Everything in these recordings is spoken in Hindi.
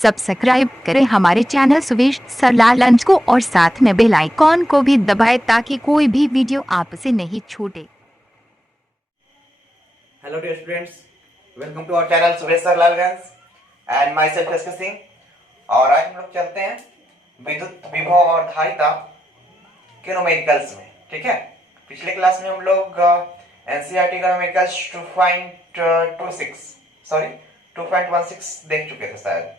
सब्सक्राइब करें हमारे चैनल सुवेश सरलाल लंच को और साथ में बेल आइकॉन को भी दबाएं ताकि कोई भी वीडियो आपसे नहीं छूटे। Hello dear students, welcome to our channel Suvesh Saralal Ganj and myself S K Singh. और आज हम लोग चलते हैं विद्युत विभव और धारिता के न्यूमेरिकल्स में। ठीक है, पिछले क्लास में हम लोग एनसीईआरटी का न्यूमेरिकल्स 2.16 देख चुके थे शायद,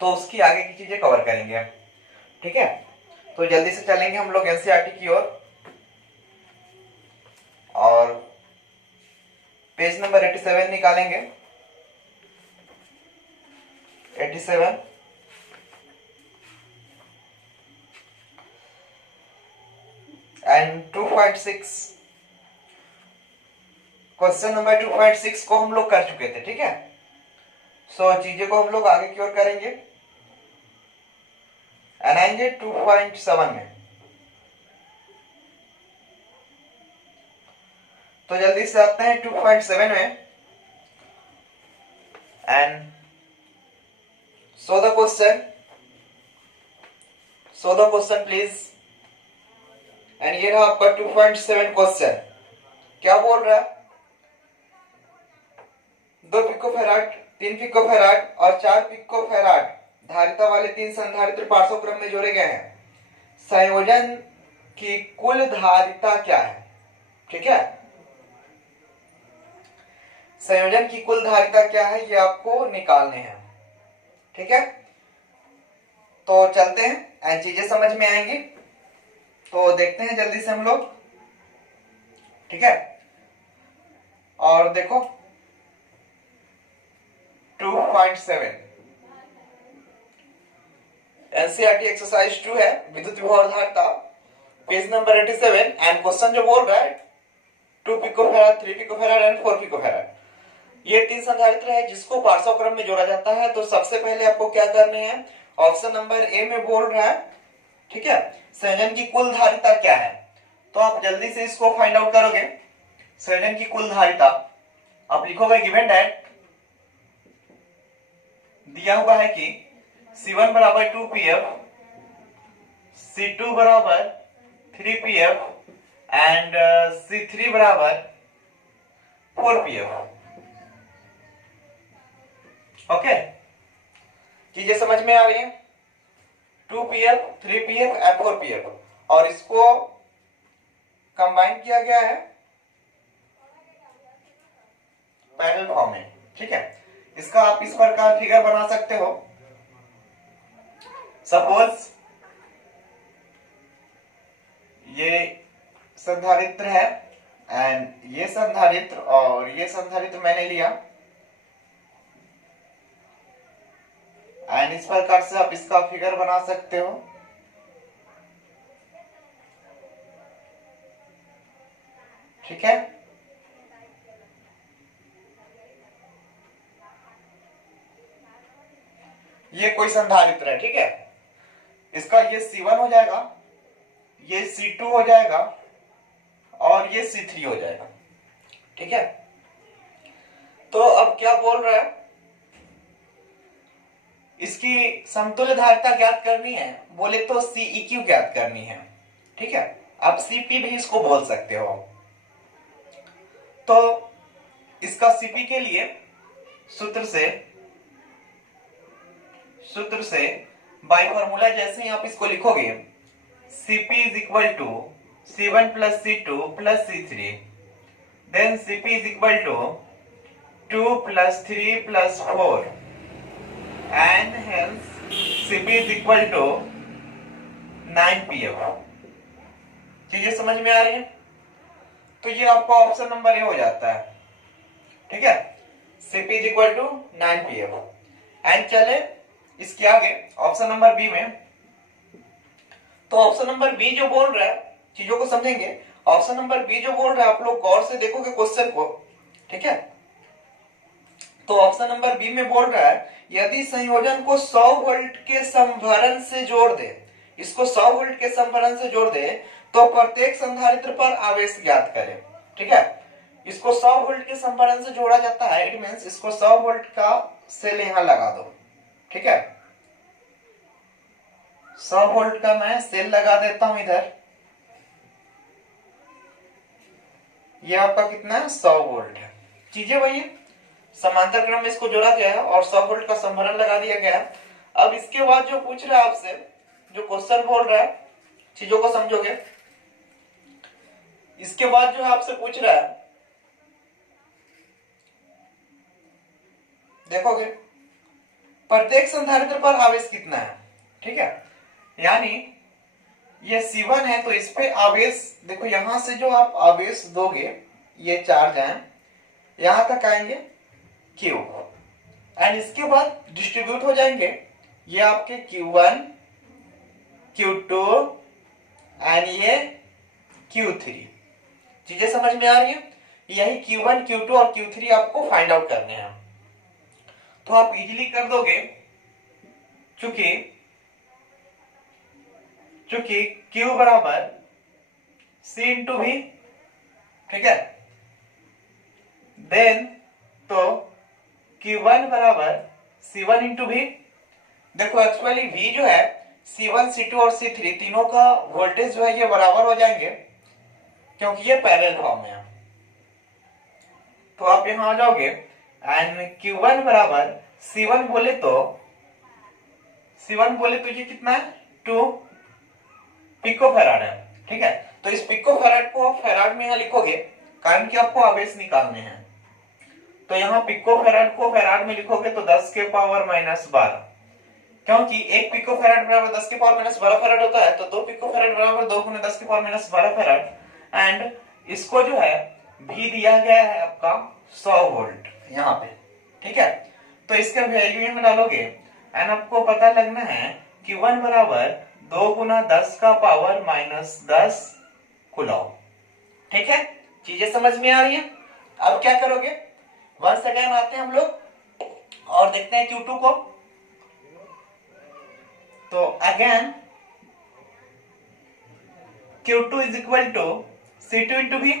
तो उसकी आगे की चीजें कवर करेंगे। ठीक है, तो जल्दी से चलेंगे हम लोग एनसीईआरटी की ओर और पेज नंबर 87 निकालेंगे। 87 एंड 2.6 क्वेश्चन नंबर 2.6 को हम लोग कर चुके थे। ठीक है, सो चीजें को हम लोग आगे की ओर करेंगे एंड आएंगे 2.7 में। तो जल्दी से आते हैं 2.7 में and so the question please. And ये रहा आपका 2.7 क्वेश्चन। क्या बोल रहा है? 2 पिकोफैराड, 3 पिकोफैराड और 4 पिकोफैराड धारिता वाले 3 संधारित्र पार्श्व क्रम में जोड़े गए हैं। संयोजन की कुल धारिता क्या है? ठीक है, संयोजन की कुल धारिता क्या है ये आपको निकालने हैं। ठीक है, तो चलते हैं एंड चीजें समझ में आएंगी, तो देखते हैं जल्दी से हम लोग। ठीक है, और देखो 2.7 एनसीईआरटी एक्सरसाइज 2 है, विद्युत विभव और धारिता, पेज नंबर 87 एंड क्वेश्चन जो बोल रहा है 2 पिकोफैराड, 3 पिकोफैराड एंड 4 पिकोफैराड, ये 3 संधारित्र है जिसको पार्श्व क्रम में जोड़ा जाता है। तो सबसे पहले आपको क्या करने हैं, ऑप्शन नंबर ए में बोल रहा है, ठीक है, संयोजन की कुल धारिता क्या है। तो आप जल्दी से इसको फाइंड आउट करोगे। संयोजन की कुल धारिता आप लिखोगे गिवन दैट दिया हुआ है कि C1 बराबर 2pf, C2 बराबर 3pf एंड C3 बराबर 4pf। ओके, चीजें समझ में आ रही हैं? 2pf, 3pf एंड 4pf और इसको कंबाइन किया गया है पैरेलल फॉर्म में। ठीक है, इसका आप इस प्रकार फिगर बना सकते हो। सपोज ये संधारित्र है एंड ये संधारित्र और ये संधारित्र मैंने लिया एंड इस प्रकार से आप इसका फिगर बना सकते हो। ठीक है, ये कोई संधारित्र है। ठीक है, इसका ये C1 हो जाएगा, ये C2 हो जाएगा और ये C3 हो जाएगा। ठीक है, तो अब क्या बोल रहा है, इसकी समतुल्य धारिता ज्ञात करनी है, बोले तो CEQ ज्ञात करनी है। ठीक है, आप CP भी इसको बोल सकते हो। तो इसका CP के लिए सूत्र से बाई फॉर्मूला जैसे ही आप इसको लिखोगे CP is equal to C1 plus C2 plus C3, then CP is equal to 2 plus 3 plus 4 and hence CP is equal to 9pf। चीजें समझ में आ रही है? तो ये आपका ऑप्शन नंबर ए हो जाता है। ठीक है, CP is equal to 9pf and चले इसके आगे ऑप्शन नंबर बी में। तो ऑप्शन नंबर बी जो बोल रहा है, चीजों को समझेंगे। ऑप्शन नंबर बी जो बोल रहा है, आप लोग गौर से देखोगे क्वेश्चन को। ठीक है, तो ऑप्शन नंबर बी में बोल रहा है यदि संयोजन को 100 वोल्ट के संभरण से जोड़ दे, इसको 100 वोल्ट के संभरण से जोड़ दे तो प्रत्येक संधारित्र पर आवेश ज्ञात करें। ठीक है, इसको 100 वोल्ट के संभरण से जोड़ा जाता है, इट मींस इसको 100 वोल्ट का सेल यहां लगा दो। ठीक है। 100 वोल्ट का मैं सेल लगा देता हूं इधर। ये आपका कितना है, 100 वोल्ट है। चीजें वही है, समांतर क्रम में इसको जोड़ा गया है और 100 वोल्ट का संभरण लगा दिया गया है। अब इसके बाद जो पूछ रहा है आपसे, जो क्वेश्चन बोल रहा है, चीजों को समझोगे। इसके बाद जो है आपसे पूछ रहा है, देखोगे प्रत्येक संधारित्र पर आवेश कितना है, ठीक है। यानी ये C1 है तो इस पे आवेश, देखो यहां से जो आप आवेश दोगे, ये चार्ज है, यहां तक आएंगे Q, एंड इसके बाद डिस्ट्रीब्यूट हो जाएंगे ये आपके Q1, Q2 एंड ये Q3। चीजें समझ में आ रही है। यही Q1, Q2 और Q3 आपको फाइंड आउट करने हैं। तो आप इजीली कर दोगे, चूंकि Q बराबर C इंटू V, ठीक है। देन तो Q1 बराबर C1 इंटू V। देखो एक्चुअली V जो है C1, C2 और C3 तीनों का वोल्टेज जो है ये बराबर हो जाएंगे, क्योंकि ये पैरेलल फॉर्म में है। तो आप यहां आ जाओगे एंड Q1 बराबर C1 बोले तो ये कितना है, 2 पिकोफैराड है, ठीक है। तो इस पिकोफैराड को आप फैराड में यहां लिखोगे, कारण कि आपको आवेश निकालने हैं। तो यहां पिकोफैराड को फैराड में लिखोगे तो 10 के पावर -12, क्योंकि 1 पिकोफैराड बराबर 10 के पावर -12 फैराड होता है। तो 2 पिकोफैराड बराबर 2 × 10 के पावर -12 फैराड। एंड इसको जो है भी दिया गया है आपका 100 वोल्ट यहाँ पे, ठीक है। तो इसका वैल्यू यहां डालोगे एंड आपको पता लगना है कि 1 बराबर 2 × 10 का पावर -10 कूलम, ठीक है। चीजें समझ में आ रही है। अब क्या करोगे, वंस अगेन आते हैं हम लोग और देखते हैं Q2 को। तो again Q2 is equal to C2 into V,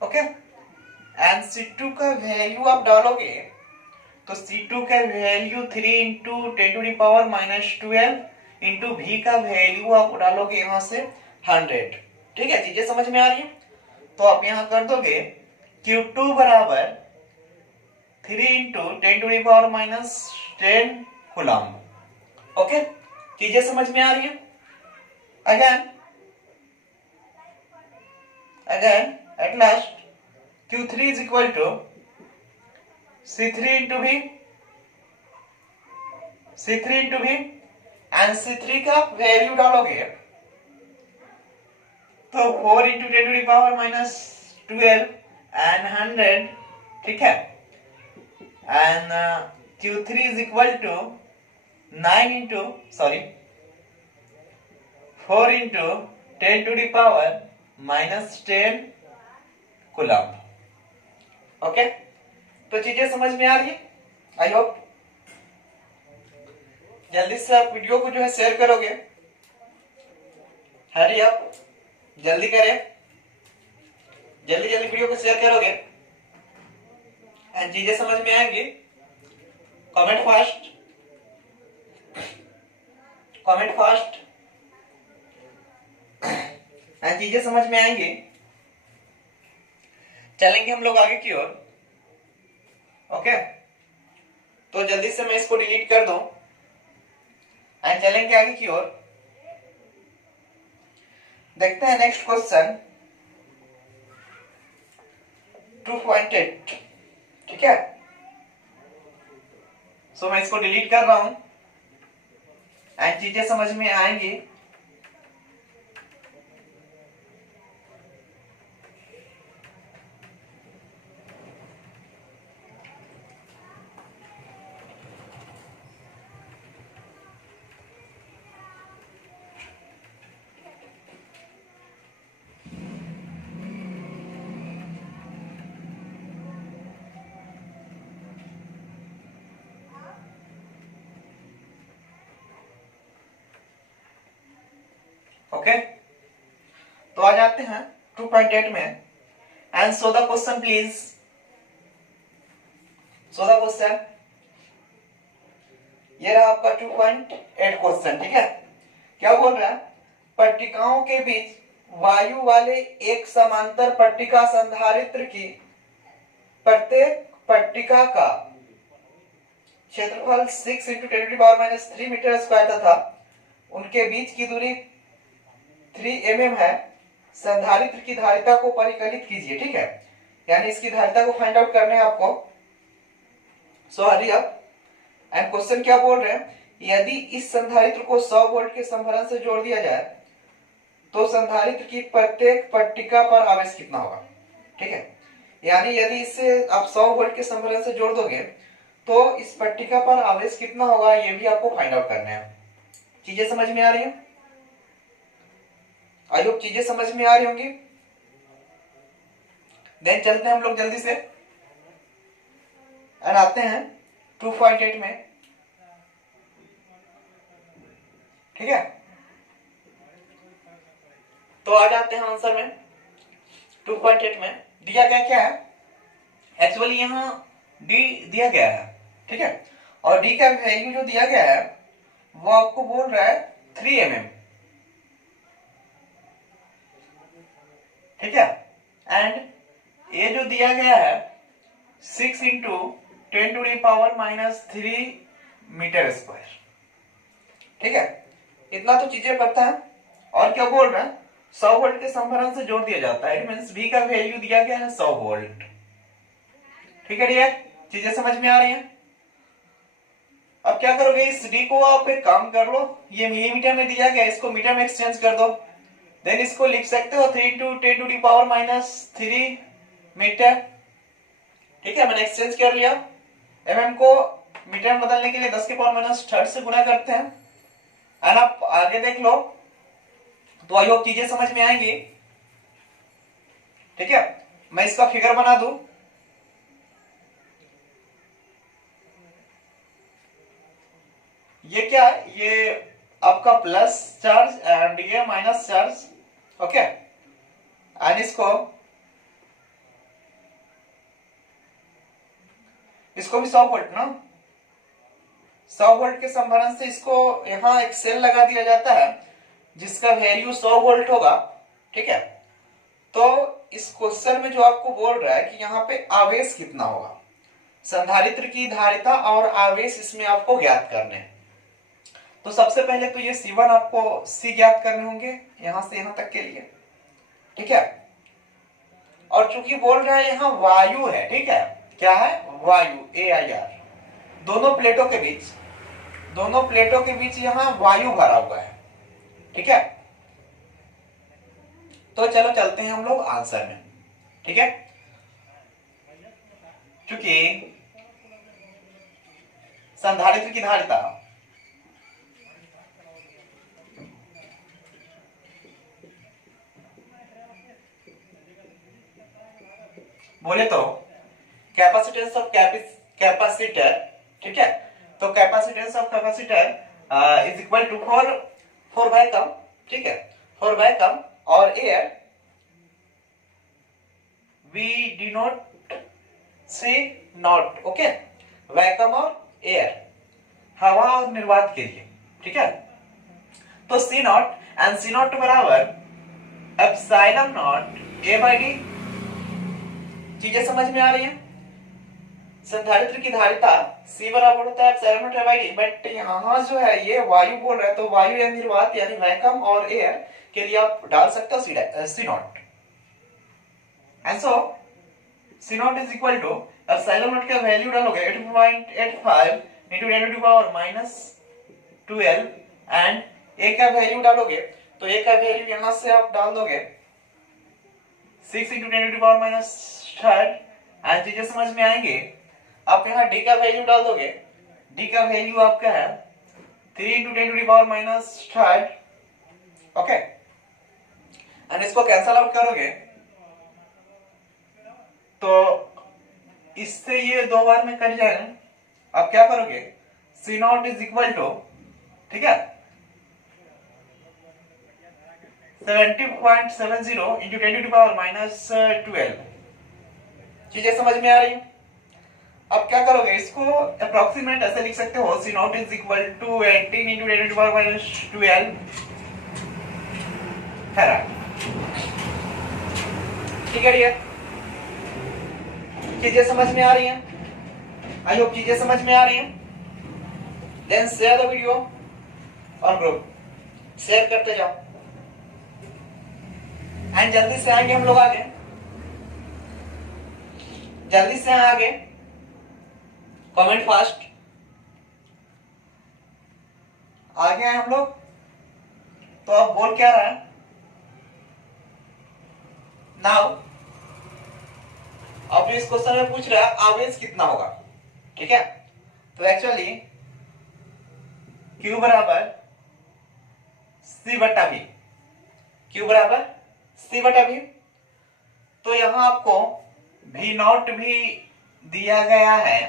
okay. And C2 का वैल्यू आप डालोगे तो C2 का वैल्यू 3 इंटू 10⁻⁻12 इंटू V का वैल्यू आप डालोगे यहां से 100, ठीक है। चीजें समझ में आ रही है। तो आप यहां कर दोगे Q2 बराबर 3 इंटू 10⁻10 कूलम, ओके। चीजें समझ में आ रही है। Again at last Q3 is equal to C3 into V, and C3 का वैल्यू डालोगे तो 4 इंटू 10⁻12 एंड 100, ठीक है। And Q3 is equal to 4 into 10⁻10 coulomb, okay. तो चीजें समझ में आ रही है, आई होप। जल्दी से आप वीडियो को जो है शेयर करोगे, हरी आप जल्दी करें, जल्दी वीडियो को शेयर करोगे एंड चीजें समझ में आएंगी। कमेंट फास्ट एंड चीजें समझ में आएंगी। चलेंगे हम लोग आगे की ओर, ओके। तो जल्दी से मैं इसको डिलीट कर दूं एंड चलेंगे आगे की ओर। देखते हैं नेक्स्ट क्वेश्चन 2.8, ठीक है। सो मैं इसको डिलीट कर रहा हूं एंड चीजें समझ में आएंगी। ओके, तो आ जाते हैं 2.8 में and so the question please. So the question ये रहा आपका 2.8 क्वेश्चन। ठीक है, क्या बोल रहा है, पट्टिकाओं के बीच वायु वाले एक समांतर पट्टिका संधारित्र की प्रत्येक पट्टिका का क्षेत्रफल 6 × 10⁻³ मीटर स्क्वायर तथा उनके बीच की दूरी 3 mm है। संधारित्र की धारिता को परिकलित कीजिए। ठीक है, यानी इसकी धारिता को फाइंड आउट करने हैं आपको। सो हरी अप एंड क्वेश्चन क्या बोल रहे हैं, यदि इस संधारित्र को 100 वोल्ट के संभरण से जोड़ दिया जाए तो संधारित्र की प्रत्येक पट्टिका पर आवेश कितना होगा। ठीक है, यानी यदि इसे आप 100 वोल्ट के संभरण से जोड़ दोगे तो इस पट्टिका पर आवेश कितना होगा, ये भी आपको फाइंड आउट करना है। चीजें समझ में आ रही हैं? आई होप चीजें समझ में आ रही होंगी। देन चलते हैं हम लोग जल्दी से एंड आते हैं 2.8 में। ठीक है, तो आ जाते हैं आंसर में। 2.8 में दिया गया क्या है, एक्चुअली यहां डी दिया गया है। ठीक है, और डी का वैल्यू जो दिया गया है वो आपको बोल रहा है 3 mm। ठीक है, एंड ये जो दिया गया है 6 × 10⁻³ मीटर स्क्वायर। ठीक है, इतना तो चीजें पता है। और क्या बोल रहा है, 100 वोल्ट के संभरण से जोड़ दिया जाता है। इट मींस V का वैल्यू दिया गया है 100 वोल्ट। ठीक है डियर, चीजें समझ में आ रही हैं। अब क्या करोगे, इस D को आप एक काम कर लो, ये मिलीमीटर में दिया गया, इसको मीटर में एक्सचेंज कर दो। देन इसको लिख सकते हो 3 × 10⁻³ मीटर। ठीक है, मैंने एक्सचेंज कर लिया। mm को मीटर में बदलने के लिए 10⁻³ से गुना करते हैं। एंड आप आगे देख लो तो आई होप चीजें समझ में आएंगी। ठीक है, मैं इसका फिगर बना दूं। ये क्या है, ये आपका प्लस चार्ज एंड ये माइनस चार्ज। ओके, एंड इसको भी 100 वोल्ट ना, 100 वोल्ट के संभरण से इसको यहां एक सेल लगा दिया जाता है जिसका वैल्यू 100 वोल्ट होगा। ठीक है, तो इस क्वेश्चन में जो आपको बोल रहा है कि यहाँ पे आवेश कितना होगा, संधारित्र की धारिता और आवेश इसमें आपको ज्ञात करने हैं। तो सबसे पहले तो ये C1 आपको C ज्ञात करने होंगे यहां से यहां तक के लिए। ठीक है, और चूंकि बोल रहा है यहाँ वायु है। ठीक है, क्या है, वायु AIR, दोनों प्लेटों के बीच यहाँ वायु भरा हुआ है। ठीक है, तो चलो चलते हैं हम लोग आंसर में। ठीक है, चूंकि संधारित्र की धारिता बोले तो कैपेसिटेंस ऑफ कैपेसिटर। ठीक है, तो capacitance of capacitor is equal to for vacuum. ठीक है, फॉर वैक्यूम और air we denote C0। Okay, vacuum और एयर, हवा और निर्वात के लिए। ठीक है, तो C0 एंड C0 बराबर ε0 A/D। चीजें समझ में आ रही हैं। संधारित्र की धारिता C बराबर होता है ε0 A/D, बट यहाँ जो है ये वायु बोल रहा है, तो वायु या निर्वात यानी वैक्यूम और एयर के लिए आप डाल सकते हो C0। And so C0 is equal to ε0 का वैल्यू डालोगे 8.85 × 10⁻²² एंड A का वैल्यू डालोगे तो A का वैल्यू यहां से आप डाल दोगे 6 × 10⁻³ एंड चीजें समझ में आएंगे। आप यहाँ D का वैल्यू डाल दोगे, D का वैल्यू आपका है 3 × 10⁻³। ओके, एंड इसको कैंसल आउट करोगे तो इससे ये 2 बार में कट जाएगा। आप क्या करोगे, C0 इज इक्वल टू, ठीक है, 70.70 × 10⁻12। चीजें समझ में आ रही है। अब क्या करोगे, इसको अप्रोक्सीमेट ऐसे लिख सकते हो, C naught is equal to 18 into 10 to power minus 12 farad. ठीक है डियर, चीजें समझ में आ रही हैं? आई होप चीजें समझ में आ रही हैं। Then share the video on group, share करते जाओ एंड जल्दी से आएंगे हम लोग आगे, जल्दी से आगे, कमेंट फास्ट, आगे आए हम लोग। तो अब बोल क्या रहा है नाउ, अब जो इस क्वेश्चन में पूछ रहा है एवरेज कितना होगा, ठीक है। तो एक्चुअली Q बराबर C बटा V, Q बराबर C बटा V। तो यहां आपको V नॉट भी दिया गया है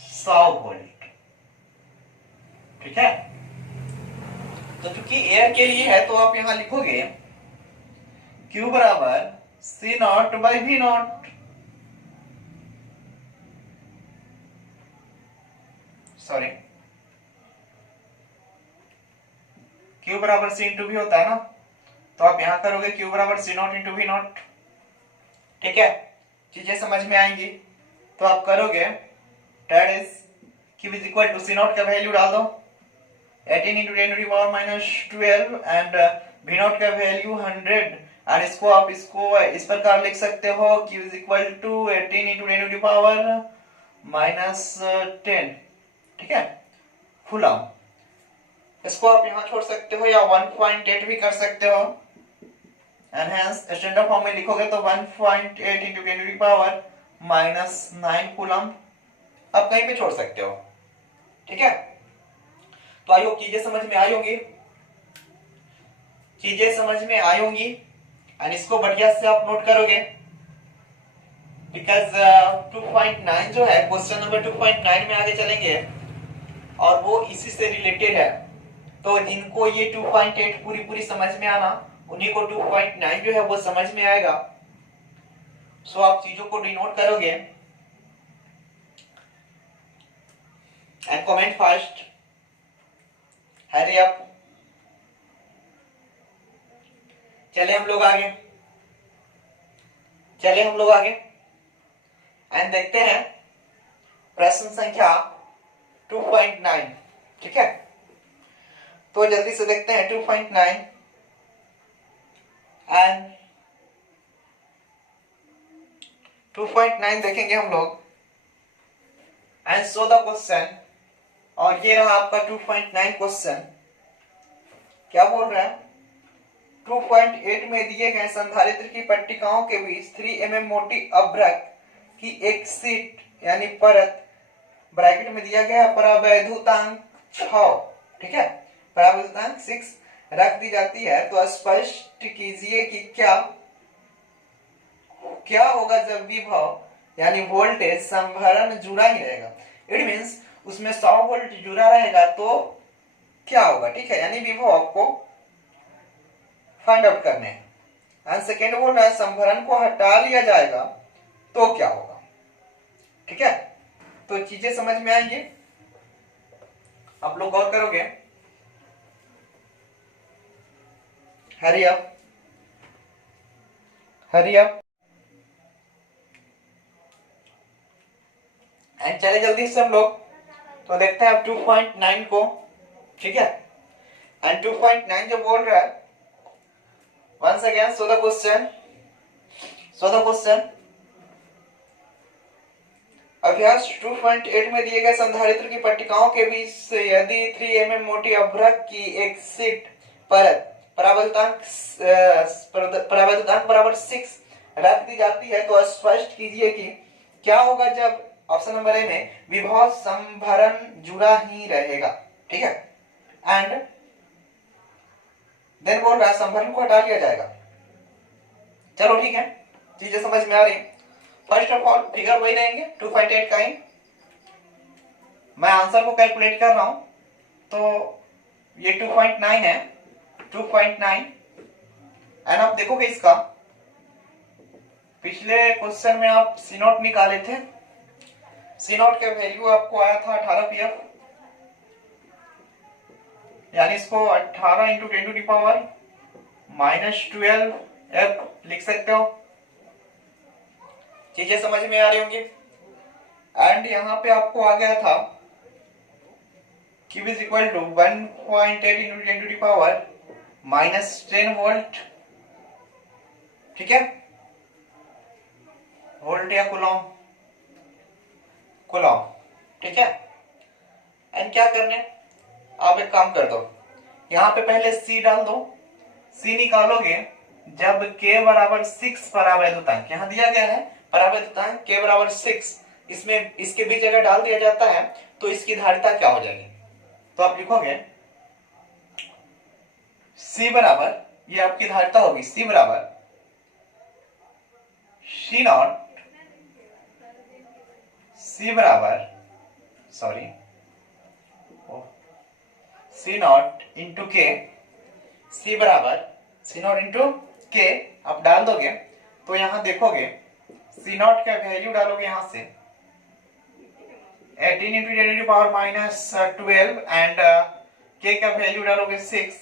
100 वोल्ट, ठीक है। तो चूंकि एयर के लिए है तो आप यहां लिखोगे Q बराबर C not by V not, sorry Q बराबर C इंटू V होता है ना, तो आप यहां करोगे Q बराबर C naught into V naught, ठीक है। चीजें समझ में आएंगी तो आप करोगे that is Q is equal to C naught का वैल्यू डाल दो 18 into 10 to the power minus 12 and V naught का वैल्यू 100 एंड इसको इस प्रकार लिख सकते हो Q is equal to 18 into 10 to the power minus 10, ठीक है, कूलम। इसको आप यहां छोड़ सकते हो या 1.8 भी कर सकते हो एंड हेंस स्टैंडर्ड फॉर्म में लिखोगे तो 1.8 into 10 to the power minus 9 coulomb, आप कहीं पे छोड़ सकते हो, ठीक है। तो आई होप चीजें समझ में आई होंगी, चीजें समझ में आई होंगी एंड इसको बढ़िया से आप नोट करोगे बिकॉज 2.9 जो है क्वेश्चन नंबर 2.9 में आगे चलेंगे और वो इसी से रिलेटेड है। तो जिनको ये 2.8 पूरी समझ में आना, उन्हीं को 2.9 जो है वो समझ में आएगा। सो आप चीजों को डिनोट करोगे and comment fast, hurry up. चले हम लोग आगे, चले हम लोग आगे एंड देखते हैं प्रश्न संख्या 2.9, ठीक है। तो जल्दी से देखते हैं 2.9 एंड 2.9 देखेंगे हम लोग एंड सो द क्वेश्चन। और ये रहा आपका 2.9 क्वेश्चन। क्या बोल रहा है, 2.8 में दिए गए संधारित्र की पट्टिकाओं के बीच 3 mm मोटी अभ्रक की एक शीट यानी परत ब्रैकेट में दिया गया परावैद्युतांक 6, ठीक है, परावैद्युतांक 6 रख दी जाती है। तो स्पष्ट कीजिए कि क्या होगा जब विभव यानी वोल्टेज संभरण जुड़ा ही रहेगा। इट मींस उसमें 100 वोल्ट जुड़ा रहेगा तो क्या होगा, ठीक है, यानी विभव आपको फाइंड आउट करने हैं। एंड सेकेंड बोल रहा है संभरण को हटा लिया जाएगा तो क्या होगा, ठीक है। तो चीजें समझ में आएंगी, आप लोग गौर करोगे। Hurry up, hurry up and चले जल्दी से हम लोग तो देखते हैं अब 2.9 को, ठीक है। एंड 2.9 जो बोल रहा है once again so the question अभ्यास 2.8 में दिए गए संधारित्र की पट्टिकाओं के बीच से यदि 3 mm मोटी अभ्रक की एक शीट परत परावैद्युतांक बराबर 6 रख दी जाती है तो स्पष्ट कीजिए कि क्या होगा जब ऑप्शन नंबर ए में विभव संभरण जुड़ा ही रहेगा, ठीक है। एंड देन बोल रहा है संभरण को हटा लिया जाएगा। चलो ठीक है, चीजें समझ में आ रही। फर्स्ट ऑफ ऑल फिगर वही रहेंगे 2.8 का ही। मैं आंसर को कैलकुलेट कर रहा हूं तो ये 2.9 है, 2.9 एंड आप देखोगे इसका पिछले क्वेश्चन में आप C0 निकाले थे सी नॉट का वैल्यू आपको आया था 18 पीएफ, यानी इसको 18 into 10 to the power -12 F लिख सकते हो। चीजें समझ में आ रही होंगी। एंड यहां पे आपको आ गया था Q is equal to 1.8 into 10 to the power -10 volt. ठीक है, वोल्ट या कूलॉम, कूलॉम। ठीक है, एंड क्या करने, आप एक काम कर दो, यहां पे पहले C डाल दो। C निकालोगे जब K बराबर 6 परावैद्युतांक, यहां दिया गया है परावैद्युतांक K बराबर 6, इसमें इसके बीच अगर डाल दिया जाता है तो इसकी धारिता क्या हो जाएगी, तो आप लिखोगे C बराबर, ये आपकी धारिता होगी C बराबर C नॉट, C बराबर सॉरी C नॉट इंटू के, C बराबर C नॉट इंटू के आप डाल दोगे तो यहां देखोगे C नॉट का वैल्यू डालोगे यहां से 18 इंटू 10 टू पावर -12 एंड के का वैल्यू डालोगे 6,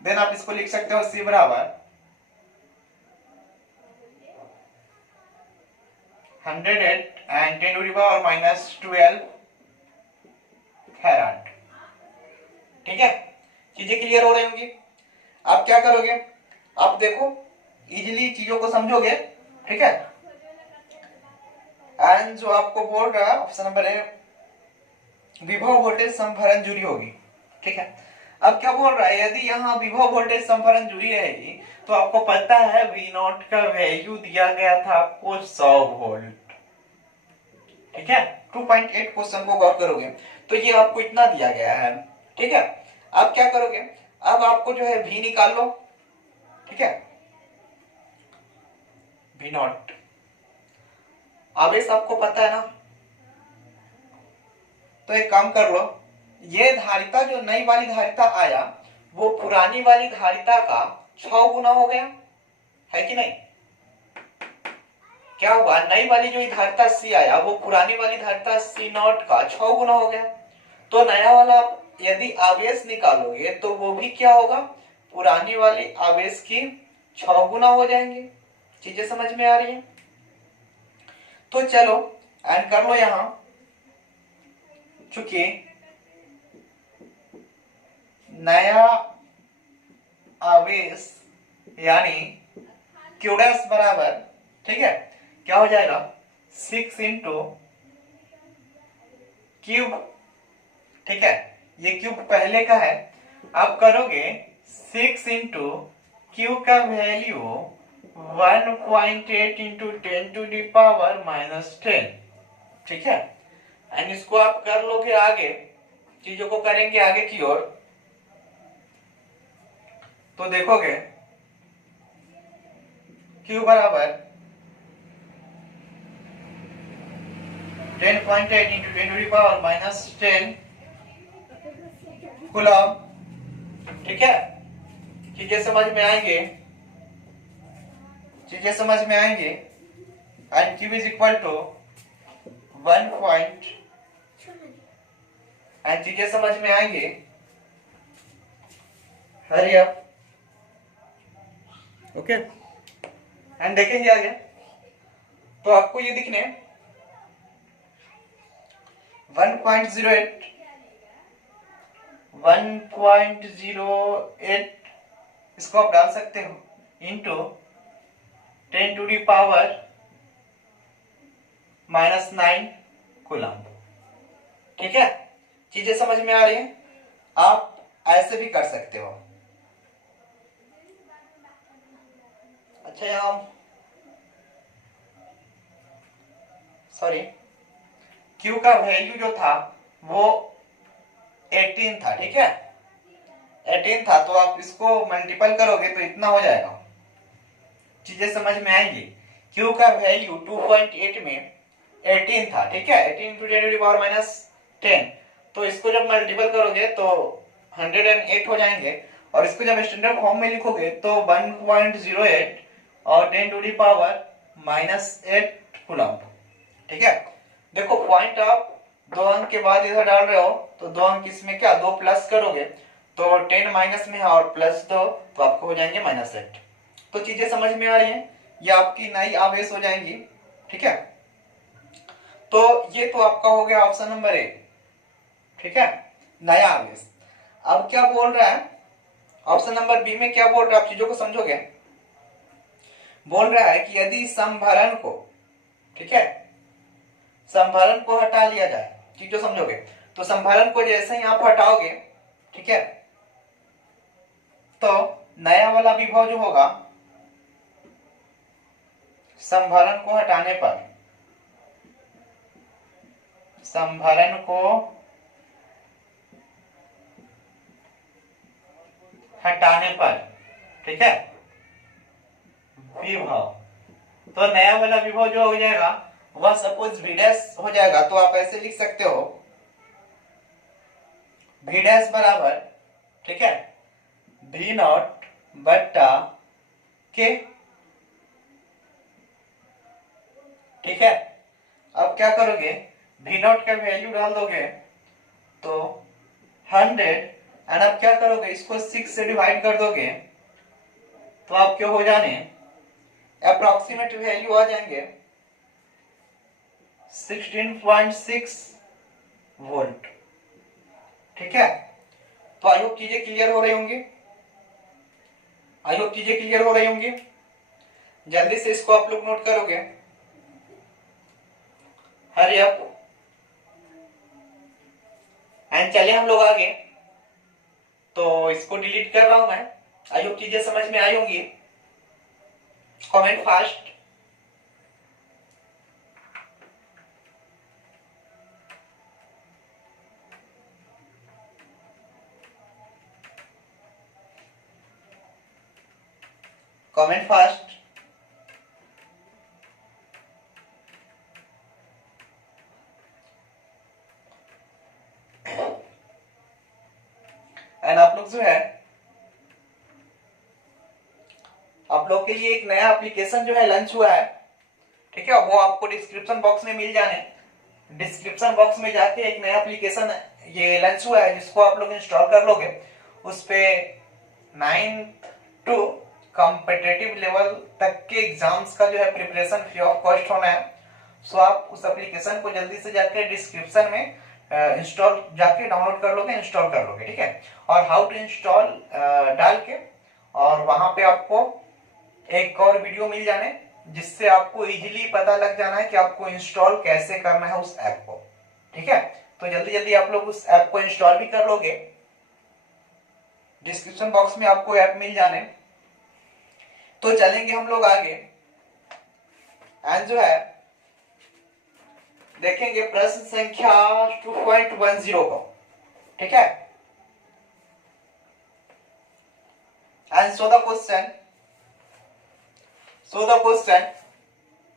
देन आप इसको लिख सकते हो C बराबर 108 and 10 to the power -12 farad. ठीक है, चीजें क्लियर हो रही होंगी। आप क्या करोगे, आप देखो इजीली चीजों को समझोगे। ठीक है, एंड जो आपको बोल रहा है ऑप्शन नंबर ए, विभव वोल्टेज संभरण जुड़ी होगी। ठीक है, अब क्या बोल रहा है, यदि यहाँ विभव वोल्टेज संभरण जुड़ी रहेगी तो आपको पता है V नॉट का वैल्यू दिया गया था आपको 100 वोल्ट। ठीक है, 2.8 क्वेश्चन को गौर करोगे तो ये आपको इतना दिया गया है। ठीक है, अब क्या करोगे, अब आपको जो है V निकाल लो। ठीक है, V नॉट आवेश आपको पता है ना, तो एक काम कर लो, ये धारिता जो नई वाली धारिता आया वो पुरानी वाली धारिता का 6 गुना हो गया है कि नहीं। क्या हुआ, नई वाली जो धारिता C आया वो पुरानी वाली धारिता C नॉट का 6 गुना हो गया। तो नया वाला यदि आवेश निकालोगे तो वो भी क्या होगा, पुरानी वाली आवेश की 6 गुना हो जाएंगे। चीजें समझ में आ रही है, तो चलो एंड कर लो यहां, चूंकि नया आवेश यानी Q डैश बराबर, ठीक है, क्या हो जाएगा 6 इंटू क्यूब। ठीक है, ये क्यूब पहले का है, आप करोगे 6 इंटू क्यूब का value 1.8 into 10 to the power -10। ठीक है, एंड इसको आप कर लोगे आगे, चीजों को करेंगे आगे की ओर, तो देखोगे Q बराबर 10.8 into 10 to the power -10 coulomb. ठीक है, चीजें समझ में आएंगे, चीजें समझ में आएंगे। And Q is equal to 1 and चीजें समझ में आएंगे। हरी अप, ओके, एंड देखेंगे आगे, तो आपको ये दिखने 1.08 इसको आप डाल सकते हो into 10 to the power -9 coulomb. ठीक है, चीजें समझ में आ रही हैं, आप ऐसे भी कर सकते हो। अच्छा, यहां सॉरी, Q का वैल्यू जो था वो 18 था। ठीक है, 18 था, तो आप इसको मल्टीपल करोगे तो इतना हो जाएगा। चीजें समझ में आएंगी। Q का वैल्यू 2.8 में 18 था। ठीक है, 18 इंटू 10 टू द पावर -10, तो इसको जब मल्टीपल करोगे तो 108 हो जाएंगे, और इसको जब स्टैंडर्ड फॉर्म में लिखोगे तो 1.08 और 10 टू द पावर -8 कूलम। ठीक है, देखो पॉइंट आप 2 अंक के बाद इधर डाल रहे हो, तो 2 अंक इसमें क्या 2 प्लस करोगे तो 10 माइनस में है और प्लस 2 तो आपको हो जाएंगे -8। तो चीजें समझ में आ रही हैं, ये आपकी नई आवेश हो जाएंगी। ठीक है, तो ये तो आपका हो गया ऑप्शन नंबर ए। ठीक है, नया आवेश। अब क्या बोल रहा है ऑप्शन नंबर बी में, क्या बोल रहा है, आप चीजों को समझोगे। बोल रहा है कि यदि संभरण को, ठीक है, संभरण को हटा लिया जाए, चीजों समझोगे, तो संभरण को जैसे ही आप हटाओगे, ठीक है, तो नया वाला विभव जो होगा संभरण को हटाने पर, संभरण को हटाने पर, ठीक है, विभव, तो नया वाला विभव जो हो जाएगा वह सपोज v डैश हो जाएगा, तो आप ऐसे लिख सकते हो v डैश बराबर, ठीक है, v नॉट बट्टा के। ठीक है, अब क्या करोगे, v नॉट का वैल्यू डाल दोगे तो 100, एंड अब क्या करोगे, इसको 6 से डिवाइड कर दोगे तो आपके हो जाने अप्रोक्सीमेट वैल्यू आ जाएंगे 16.6 वोल्ट। ठीक है, तो आई होप चीजें क्लियर हो रही होंगी, आई होप चीजें क्लियर हो रही होंगी। जल्दी से इसको आप लोग नोट करोगे, हरी अप, एंड चलिए हम लोग आगे। तो इसको डिलीट कर रहा हूं मैं, आई होप चीजें समझ में आई होंगी। Comment fast. Comment fast. And आप लोग जो है, आप लोग के लिए एक नया एप्लीकेशन जो है लॉन्च हुआ है। ठीक है, वो आपको डिस्क्रिप्शन बॉक्स में मिल जाने, डिस्क्रिप्शन बॉक्स में जाके एक नया एप्लीकेशन ये लॉन्च हुआ है, जिसको आप लोग इंस्टॉल कर लोगे। उस पे 9th टू कॉम्पिटिटिव लेवल तक के एग्जाम्स का जो है प्रिपरेशन फ्री ऑफ कॉस्ट होना है। सो आप उस एप्लीकेशन को जल्दी से जाके डिस्क्रिप्शन में इंस्टॉल जाके डाउनलोड कर लोगे, इंस्टॉल कर लोगे। ठीक है, और हाउ टू इंस्टॉल डाल के, और वहां पे आपको एक और वीडियो मिल जाने, जिससे आपको इजीली पता लग जाना है कि आपको इंस्टॉल कैसे करना है उस ऐप को। ठीक है, तो जल्दी जल्दी आप लोग उस ऐप को इंस्टॉल भी कर लोगे, डिस्क्रिप्शन बॉक्स में आपको ऐप मिल जाने। तो चलेंगे हम लोग आगे, एंड जो है देखेंगे प्रश्न संख्या 2.10 को। ठीक है, and so the question, so the question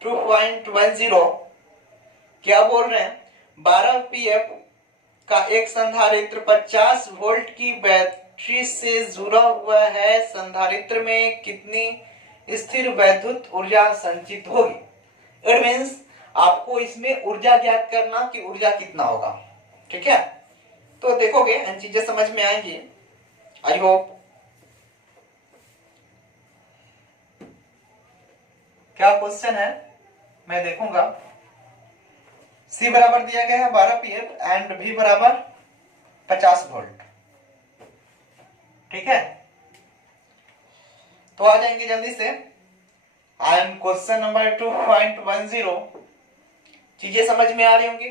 2.10 क्या बोल रहे हैं, 12 पीएफ का एक संधारित्र 50 वोल्ट की बैटरी से जुड़ा हुआ है, संधारित्र में कितनी स्थिर वैद्युत ऊर्जा संचित होगी। इट मींस आपको इसमें ऊर्जा ज्ञात करना कि ऊर्जा कितना होगा। ठीक है, तो देखोगे इन चीजें समझ में आएंगी, आई होप। क्या क्वेश्चन है मैं देखूंगा। C बराबर दिया गया है 12 पीएफ एंड V बराबर 50 वोल्ट। ठीक है, तो आ जाएंगे जल्दी से। एंड क्वेश्चन नंबर 2.10 चीजें समझ में आ रही होंगी।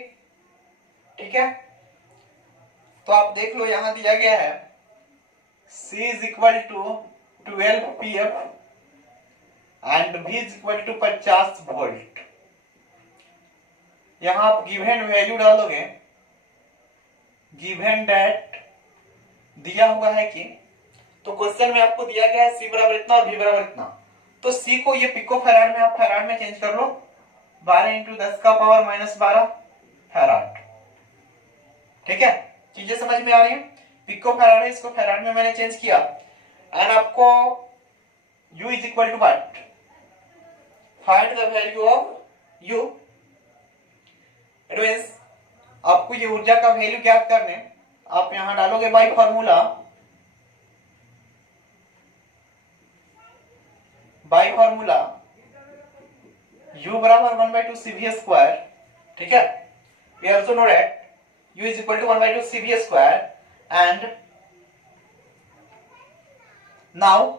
ठीक है, तो आप देख लो, यहां दिया गया है C is equal to 12 pF and V is equal to 50 volt. यहां आप गिवन वैल्यू डाल दोगे, गिवन दैट दिया हुआ है कि, तो क्वेश्चन में आपको दिया गया है C बराबर इतना और V बराबर इतना, तो C को ये पिको फैराड में आप फैराड में चेंज कर लो, 12 इंटू 10 का पावर -12 फैराड। ठीक है, चीजें समझ में आ रही है। पिको फैराड है, इसको फैराड में मैंने चेंज किया, एंड आपको U is equal to what, find the value of U। It means आपको ये ऊर्जा का वैल्यू ज्ञात करने, आप यहां डालोगे बाई फॉर्मूला U बराबर 1/2 CV स्क्वायर, ठीक है। We also know that U is equal to 1/2 CV square and now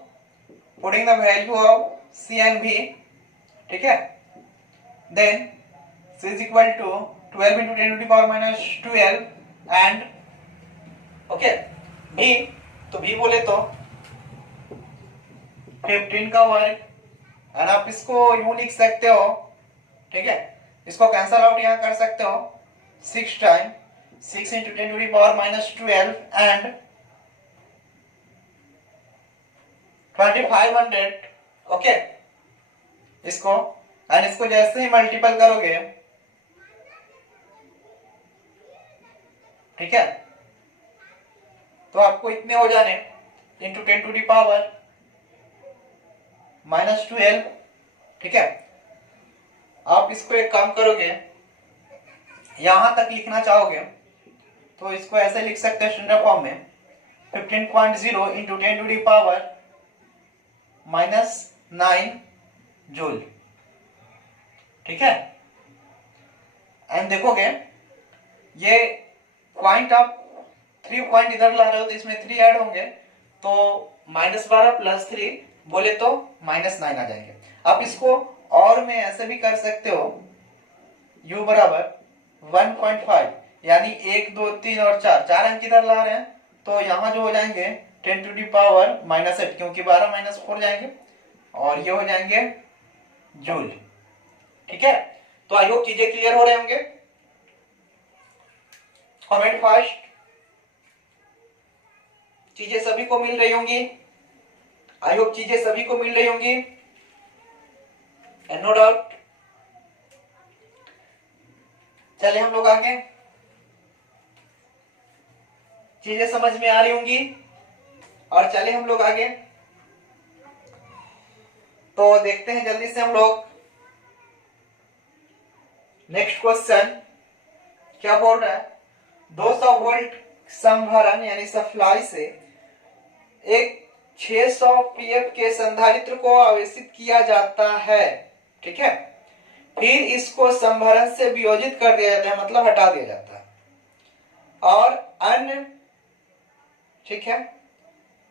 putting the value of C and V, ठीक है, then C is equal to 12 into 10 to the power minus 12 and okay V, तो V बोले तो 15 का वर्ग, और आप इसको यूं लिख सकते हो, ठीक है, इसको कैंसल आउट यहां कर सकते हो 6 time 6 into 10 to the power minus 12 and 2500, okay. इसको एंड इसको जैसे ही मल्टीपल करोगे, ठीक है, तो आपको इतने हो जाने into 10 to the power minus 12, ठीक है। आप इसको एक काम करोगे, यहां तक लिखना चाहोगे तो इसको ऐसे लिख सकते हैं स्टैंडर्ड फॉर्म में 15.0 into 10 to the power minus 9 joule, ठीक है। एंड देखोगे ये पॉइंट आप 3 पॉइंट इधर ला रहे हो तो इसमें 3 ऐड होंगे, तो -12 प्लस 3 बोले तो -9 आ जाएंगे। आप इसको और में ऐसे भी कर सकते हो, U बराबर 1.5 यानी 1 2 3 और 4 अंक इधर ला रहे हैं, तो यहां जो हो जाएंगे 10 टू दी पावर -8, क्योंकि 12 - 4 जाएंगे और ये हो जाएंगे जूल, ठीक है। तो आई होप चीजें क्लियर हो रहे होंगे। कमेंट फास्ट, चीजें सभी को मिल रही होंगी, आई होप चीजें सभी को मिल रही होंगी, एंड नो डाउट। चले हम लोग आगे, चीजें समझ में आ रही होंगी और चले हम लोग आगे। तो देखते हैं जल्दी से हम लोग नेक्स्ट क्वेश्चन क्या बोल रहा है। 200 वोल्ट संभरण यानी सप्लाई से एक 600 पीएफ के संधारित्र को आवेशित किया जाता है, ठीक है। फिर इसको संभरण से वियोजित कर दिया जाता है, मतलब हटा दिया जाता है, और अन्य, ठीक है,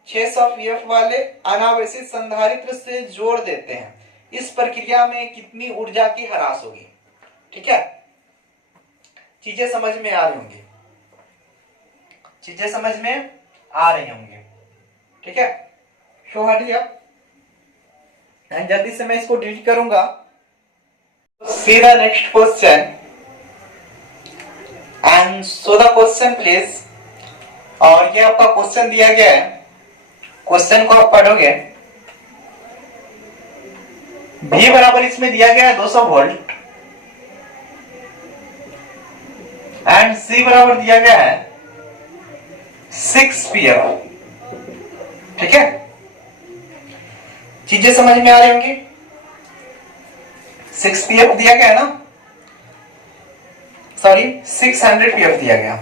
600 पीएफ वाले अनावेशित संधारित्र से जोड़ देते हैं। इस प्रक्रिया में कितनी ऊर्जा की ह्रास होगी, ठीक है। चीजें समझ में आ रही होंगी, चीजें समझ में आ रही होंगी, ठीक है। शो हटिए एंड जल्दी से मैं इसको डिलीट करूंगा। सीधा next question and so the question please. और ये आपका क्वेश्चन दिया गया है, क्वेश्चन को आप पढ़ोगे। भी बराबर इसमें दिया गया है 200 वोल्ट एंड सी बराबर दिया गया है 6 पीएफ, ठीक है। चीजें समझ में आ रही होंगी। 6 पीएफ दिया गया है ना, सॉरी 600 पीएफ दिया गया,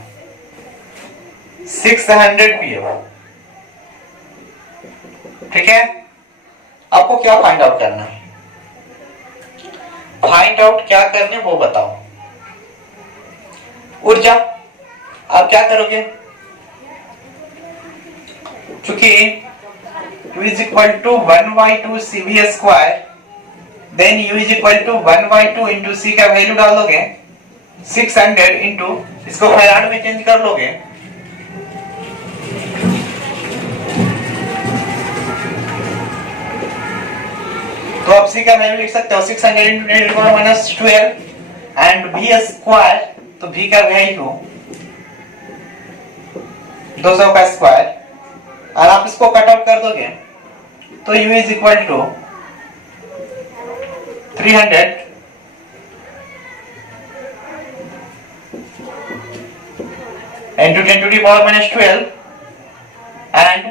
600 पीएफ, ठीक है। आपको क्या फाइंड आउट करना है, फाइंड आउट क्या करने वो बताओ। ऊर्जा आप क्या करोगे, चूंकि U is equal to 1/2 CV square, then U is equal to 1/2 into C का वैल्यू डाल दोगे 600 इंटू, इसको फैराड में चेंज कर लोगे, तो आप C का वैल्यू लिख सकते हो 600 into 10 to power -12 and V square, तो V का वैल्यू 200 का स्क्वायर, और आप इसको कट आउट कर दोगे तो U is equal to 300 into 10 to the power -12 and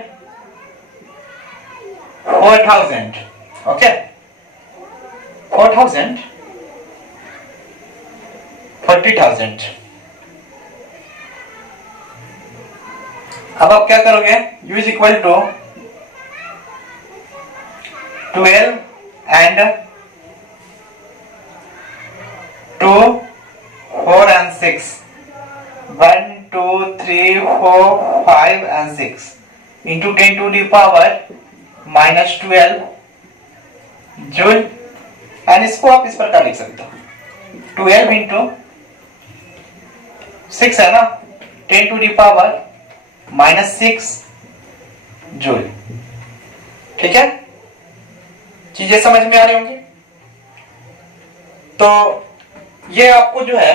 4000, okay, 4000 40,000। अब आप क्या करोगे, U is equal to 12 and 2 4 and 6 1 2 3 4 5 and 6 into 10 to the power -12 joule. And इसको आप इस प्रकार लिख सकते हो, 12 इंटू 6 है ना, 10 टू द पावर -6 जूल। ठीक है, चीजें समझ में आ रही होंगी। तो ये आपको जो है,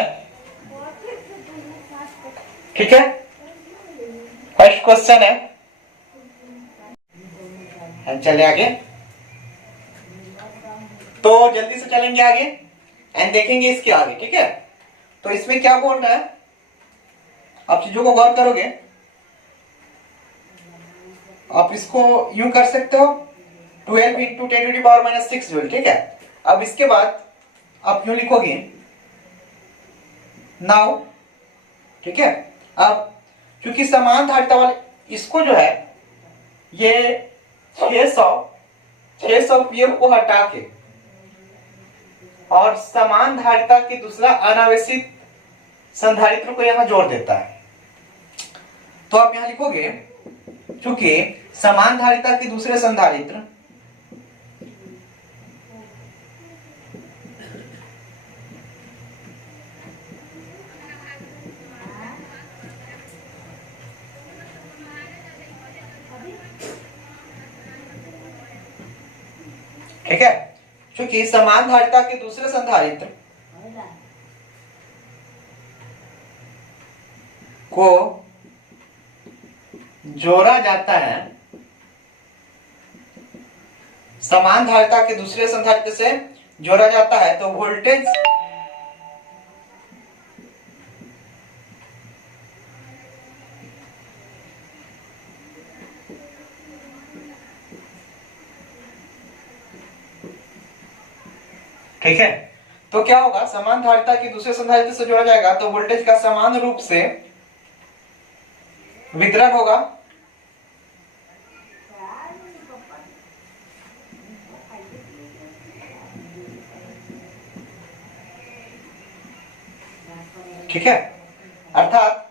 ठीक है, फर्स्ट क्वेश्चन है। हम चले आगे, तो जल्दी से चलेंगे आगे एंड देखेंगे इसके आगे। ठीक है, तो इसमें क्या बोल रहा है, आप चीजों को गौर करोगे, आप इसको यूं कर सकते हो, 12 into 10 to the power -6 joule. ठीक है, अब इसके बाद आप यूं लिखोगे नाउ। ठीक है, अब क्योंकि समान धारिता वाले इसको जो है, ये 600 पीएफ को हटा के और समान धारिता के दूसरा अनावेशित संधारित्र को यहां जोड़ देता है। तो आप यहां लिखोगे, क्योंकि समान धारिता के दूसरे संधारित्र ठीक है, क्योंकि समान धारिता के दूसरे संधारित्र को जोड़ा जाता है समान धारिता के दूसरे संधारित्र से जोड़ा जाता है, तो वोल्टेज ठीक है, तो क्या होगा, समान धारिता के दूसरे संधारित्र से जोड़ा जाएगा तो वोल्टेज का समान रूप से वितरण होगा। ठीक है, अर्थात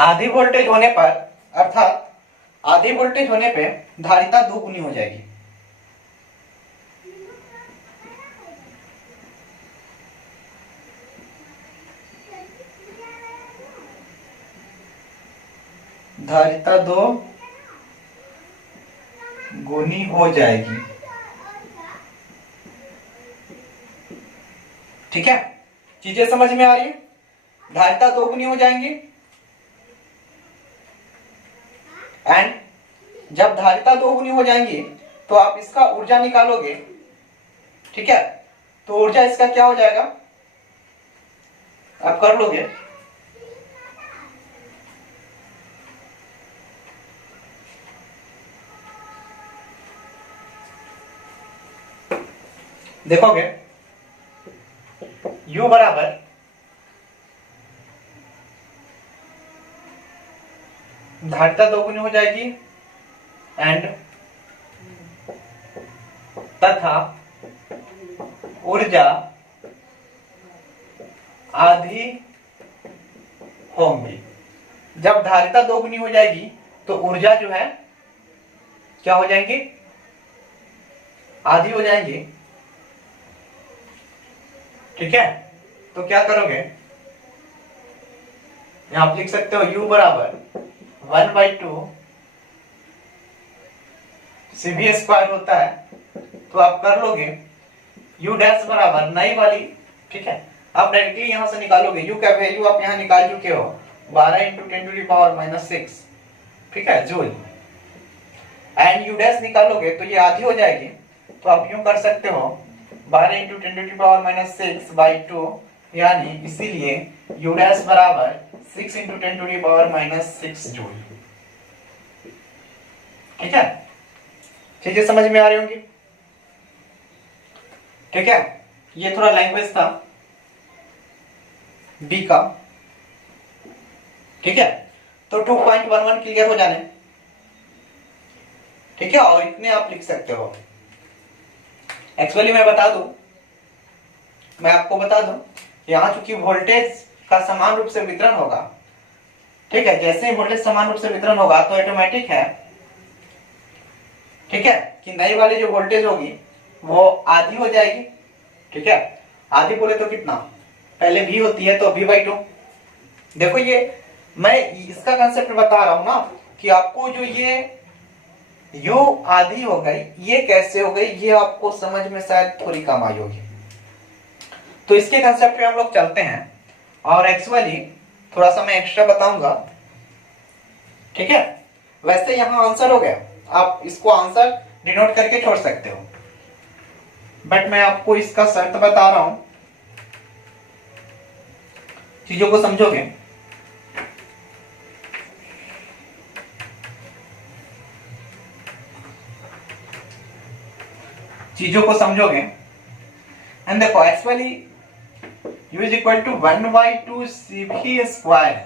आधी वोल्टेज होने पर, अर्थात आधी वोल्टेज होने पे धारिता दोगुनी हो जाएगी। धारिता दो गुनी हो जाएगी। ठीक है, चीजें समझ में आ रही है, धारिता दो गुनी हो जाएंगी। एंड जब धारिता दो गुनी हो जाएंगी तो आप इसका ऊर्जा निकालोगे। ठीक है, तो ऊर्जा इसका क्या हो जाएगा, आप कर लोगे, देखोगे U बराबर धारिता दोगुनी हो जाएगी एंड तथा ऊर्जा आधी होंगी। जब धारिता दोगुनी हो जाएगी तो ऊर्जा जो है क्या हो जाएंगी, आधी हो जाएंगी। ठीक है, तो क्या करोगे, यहां आप लिख सकते हो U बराबर 1/2 CV स्क्वायर होता है, तो आप कर लोगे U डैश बराबर नई वाली, ठीक है, आप डायरेक्टली यहां से निकालोगे, यू का वैल्यू आप यहां निकाल चुके हो 12 इंटू 10⁻⁻6, ठीक है, जूल। एंड यू डैश निकालोगे तो ये आधी हो जाएगी, तो आप यूं कर सकते हो 12 इंटू 10⁻⁻6 बाई 2, यानी इसीलिए यू डैश बराबर 6 इंटू 10⁻⁻6 जूल। ठीक है, चीजें समझ में आ रही होंगी। ठीक है, ये थोड़ा लैंग्वेज था बी का। ठीक है, तो 2.11 क्लियर हो जाने। ठीक है, और इतने आप लिख सकते हो। एक्चुअली मैं आपको बता दूं, यहां चूंकि वोल्टेज का समान रूप से वितरण होगा, ठीक है, जैसे ही वोल्टेज समान रूप से वितरण होगा तो ऑटोमेटिक है, ठीक है, कि नई वाली जो वोल्टेज होगी वो आधी हो जाएगी। ठीक है, आधी बोले तो कितना, पहले V होती है तो V/2। देखो ये मैं इसका कंसेप्ट बता रहा हूं ना, कि आपको जो ये U आधी हो गई, ये कैसे हो गई, ये आपको समझ में शायद थोड़ी कम आई होगी। तो इसके कंसेप्ट पे हम लोग चलते हैं, और एक्चुअली थोड़ा सा मैं एक्स्ट्रा बताऊंगा। ठीक है, वैसे यहां आंसर हो गया, आप इसको आंसर डिनोट करके छोड़ सकते हो, बट मैं आपको इसका शर्त बता रहा हूं, चीजों को समझोगे। एंड देखो actually U is equal to 1/2 CV square.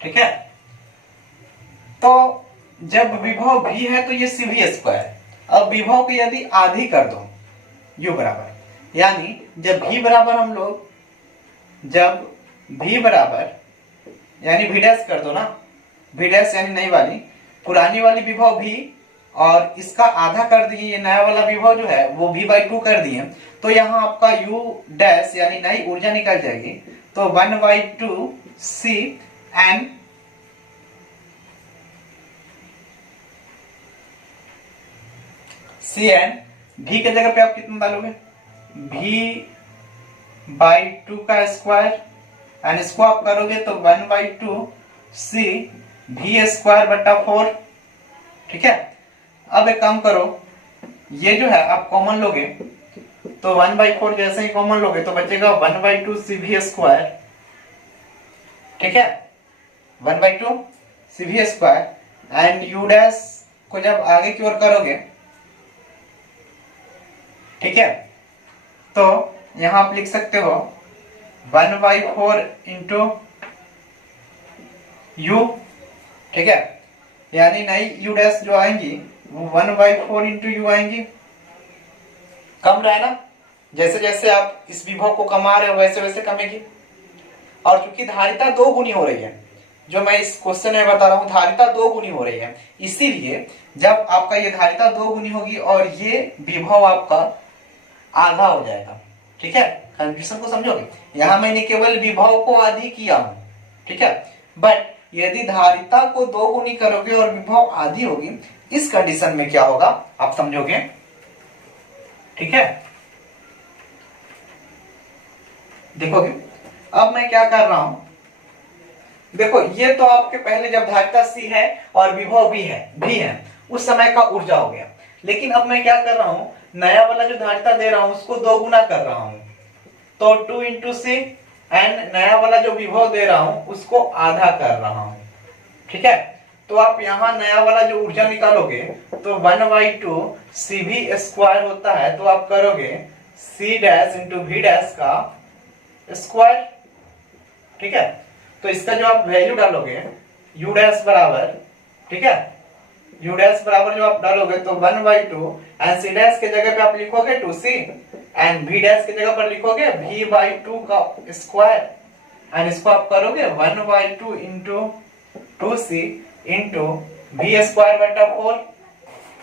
ठीक है, तो जब विभव V है तो ये CV स्क्वायर। अब विभव को यदि आधी कर दो U बराबर, यानी जब V बराबर हम लोग, जब V बराबर यानी V डैश कर दो ना, V डैश यानी नई वाली, पुरानी वाली विभव V और इसका आधा कर दिए, ये नया वाला विभव जो है वो V/2 कर दिए, तो यहाँ आपका U डैश यानी नई ऊर्जा निकल जाएगी, तो 1/2 CN V के जगह पे आप कितना डालोगे, V/2 का स्क्वायर, एंड इसको आप करोगे तो 1/2 C V स्क्वायर बटा 4। ठीक है, अब एक काम करो, ये जो है आप कॉमन लोगे तो 1/4 जैसे ही कॉमन लोगे तो बचेगा 1/2 CV स्क्वायर। ठीक है, 1/2 CV square, and U dash को जब आगे की ओर करोगे, ठीक है, तो यहां आप लिख सकते हो 1/4 इंटू U। ठीक है, यानी नई U डैश जो आएंगी वो 1/4 इंटू U आएंगी। कम रहा है ना, जैसे जैसे आप इस विभव को कमा रहे हो वैसे वैसे कमेगी। और चूंकि धारिता 2 गुनी हो रही है, जो मैं इस क्वेश्चन में बता रहा हूं, धारिता 2 गुनी हो रही है, इसीलिए जब आपका ये धारिता 2 गुनी होगी और ये विभव आपका आधा हो जाएगा। ठीक है, कंफ्यूजन को समझोगे, यहां मैंने केवल विभव को आधी किया हूं। ठीक है, बट यदि धारिता को 2 गुनी करोगे और विभव आधी होगी, इस कंडीशन में क्या होगा आप समझोगे। ठीक है, देखोगे अब मैं क्या कर रहा हूं, देखो ये तो आपके पहले जब धारिता C है और विभव भी है उस समय का ऊर्जा हो गया। लेकिन अब मैं क्या कर रहा हूं, नया वाला जो धारिता दे रहा हूं उसको 2 गुना कर रहा हूं, तो 2 इंटू C, एंड नया वाला जो विभव दे रहा हूं उसको आधा कर रहा हूं। ठीक है, तो आप यहां नया वाला जो ऊर्जा निकालोगे तो 1/2 CV स्क्वायर होता है, तो आप करोगे C dash into V dash का स्क्वायर। ठीक है, तो इसका जो आप वैल्यू डालोगे U डैश बराबर, ठीक है, U डैश बराबर जो आप डालोगे तो 1/2, एंड C डैश के जगह पे आप लिखोगे 2C, एंड V डैश के जगह पर लिखोगे V/2 का स्क्वायर, एंड इसको आप करोगे 1/2 into 2C into V square बटा 4।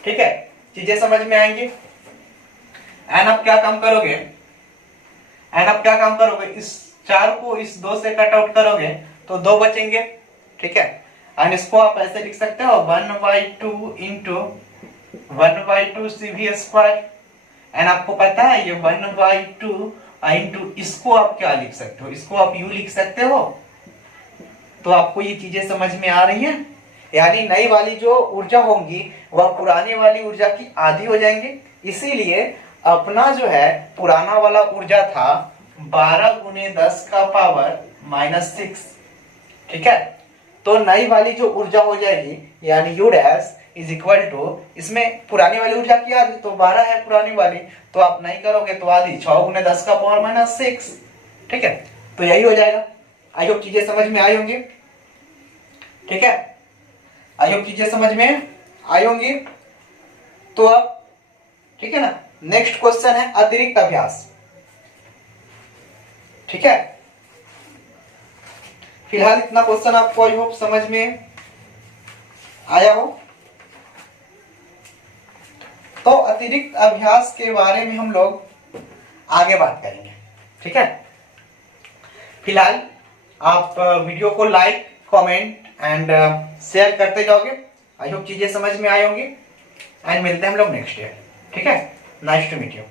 ठीक है, चीजें समझ में आएंगी। एंड आप क्या काम करोगे, इस 4 को इस 2 से कट आउट करोगे तो 2 बचेंगे। ठीक है, एंड इसको आप ऐसे लिख सकते हो 1/2 इंटू 1/2 CV स्क्वायर, एंड आपको पता है ये 1/2 इंटू इसको आप क्या लिख सकते हो, इसको आप यू लिख सकते हो। तो आपको ये चीजें समझ में आ रही हैं? यानी नई वाली जो ऊर्जा होंगी वह पुरानी वाली ऊर्जा की आधी हो जाएंगी। इसीलिए अपना जो है पुराना वाला ऊर्जा था 12 गुने 10 का पावर -6, ठीक है। तो नई वाली जो ऊर्जा हो जाएगी यानी U dash is equal to, इसमें पुरानी वाली ऊर्जा की आधी तो 12 है पुरानी वाली, तो आप नहीं करोगे तो आधी 6 गुने 10 का पावर -6, ठीक है। तो यही हो जाएगा। आई होप चीजें समझ में आई होंगी, ठीक है। आई होप चीजें समझ में आई होंगी। तो अब ठीक है ना, नेक्स्ट क्वेश्चन है अतिरिक्त अभ्यास, ठीक है। फिलहाल इतना क्वेश्चन आपको आई होप समझ में आया हो। तो अतिरिक्त अभ्यास के बारे में हम लोग आगे बात करेंगे, ठीक है। फिलहाल आप वीडियो को लाइक, कमेंट एंड शेयर करते जाओगे। आई होप चीजें समझ में आई होंगी एंड मिलते हैं हम लोग नेक्स्ट ईयर, ठीक है। Nice to meet you.